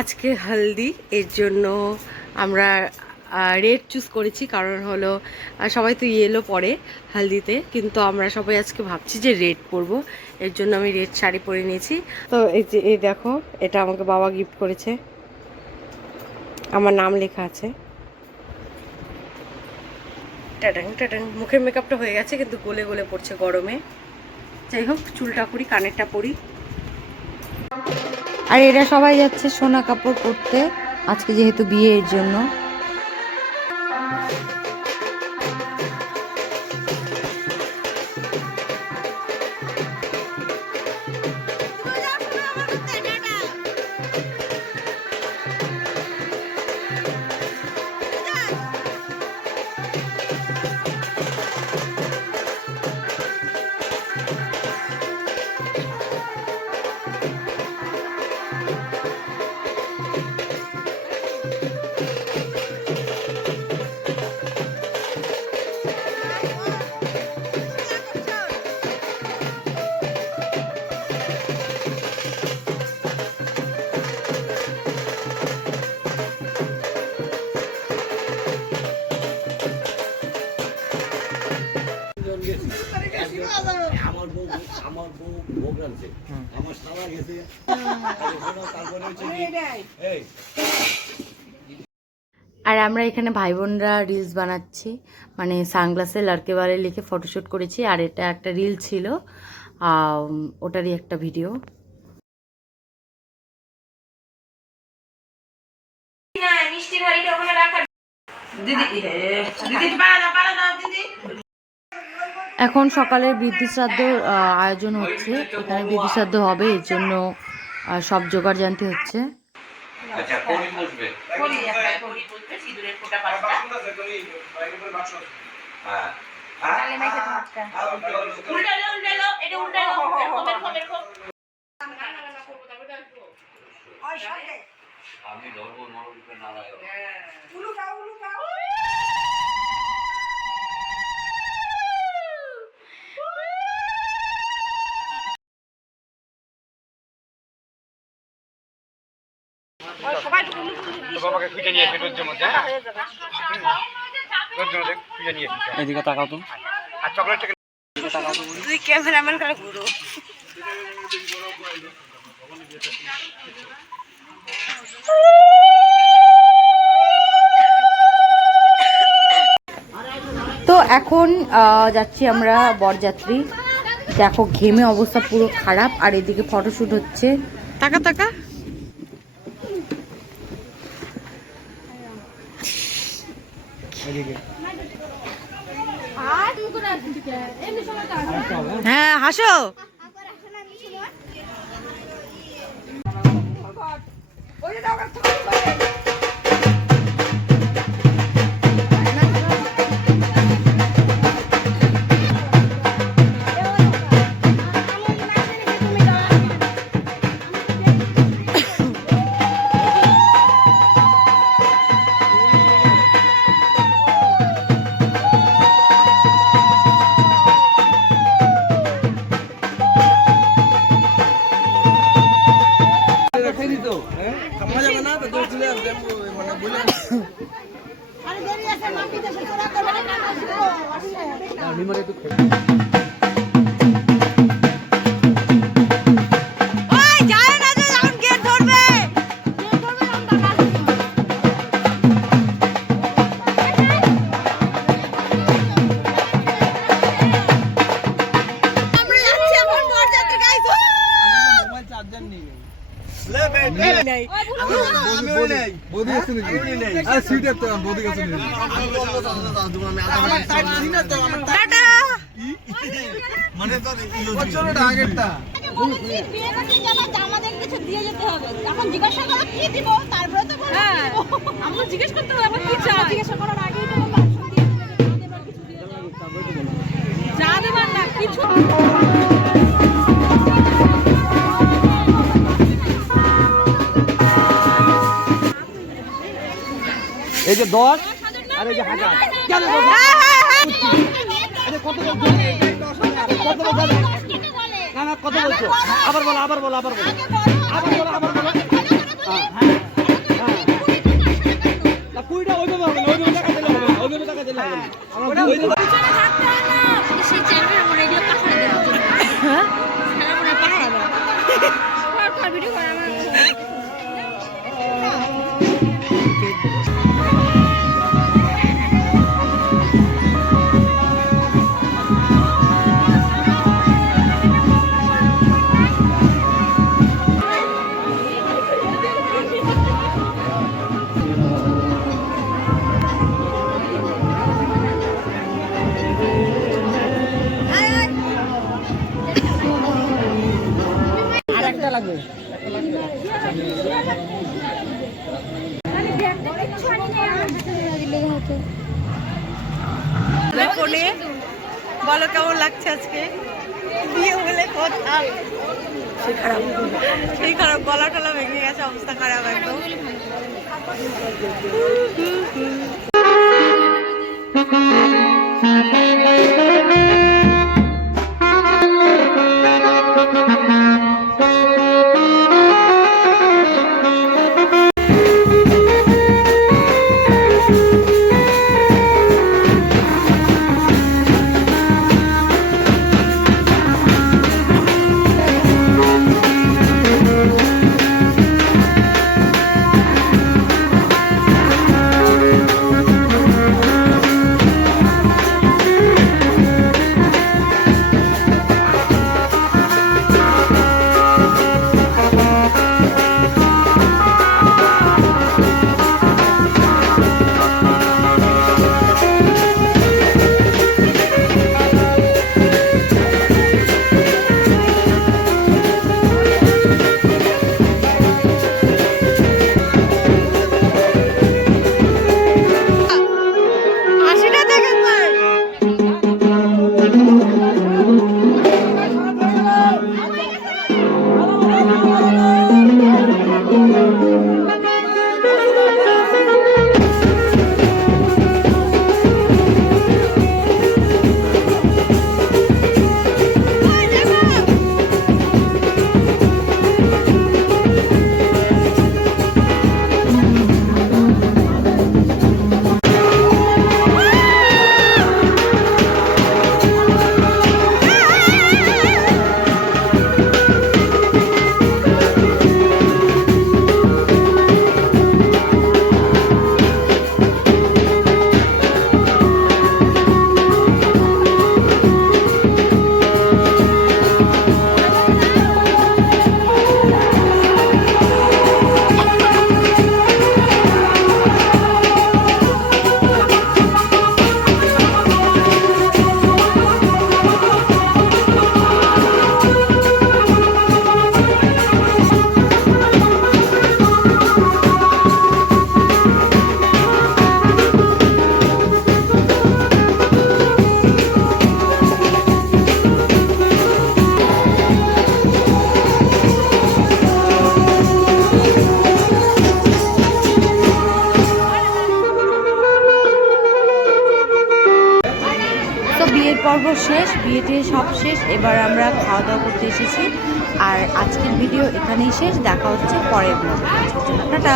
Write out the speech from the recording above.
আজকে হলদি, এর জন্য আমরা রেড চুজ করেছি। কারণ হলো সবাই তো ইয়েলো পরে হলদিতে, কিন্তু আমরা সবাই আজকে ভাবছি যে রেড পরবো। এর জন্য আমি রেড শাড়ি পরে নিয়েছি। তো এই যে এই দেখো, এটা আমাকে বাবা গিফট করেছে, আমার নাম লেখা আছে। টাটাং টাটাং। মুখের মেকআপটা হয়ে গেছে, কিন্তু গলে গলে পড়ছে গরমে। যাই হোক, চুলটা করি, কানেরটা পরি। আর এরা সবাই যাচ্ছে সোনা কাপড় পরতে আজকে, যেহেতু বিয়ের জন্য। আর আমরা এখানে ভাই বোনরা রিলস বানাচ্ছি, মানে সানগ্লাসে লড়কে বালে লিখে ফটোশ্যুট করেছি। আর এটা একটা রিল ছিল, ওটারই একটা ভিডিও। এখন সকালে বৃদ্ধি শ্রাদ্ধ আয়োজন হচ্ছে, এখানে বৃদ্ধি শ্রাদ্ধ হবে, এর জন্য সব জোগাড় জানতে হচ্ছে। এদিকে তাকাও তো, তুই ক্যামেরাম্যান করে ঘুরো। তো এখন যাচ্ছি আমরা বরযাত্রী। দেখো ঘেমে অবস্থা পুরো খারাপ, আর এদিকে ফটোশুট হচ্ছে। টাকা টাকা হ্যাঁ, হাসো। জিজ্ঞেস করতে হবে জিজ্ঞাসা করার আগে যা দেবার না কিছু। এই যে 10 আর এই যে 1000 কত বলছো? না না কত বলছো? আবার বলো। ফোনে বলো কেমন লাগছে আজকে বিয়ে বলে কথা সেই খারাপ গলা টলা ভেঙে গেছে, অবস্থা খারাপ একদম। বিয়ের পর্ব শেষ, বিয়েতে সব শেষ, এবার আমরা খাওয়া দাওয়া করতে এসেছি। আর আজকের ভিডিও এখানেই শেষ, দেখা হচ্ছে পরের ব্লগে। টাটা।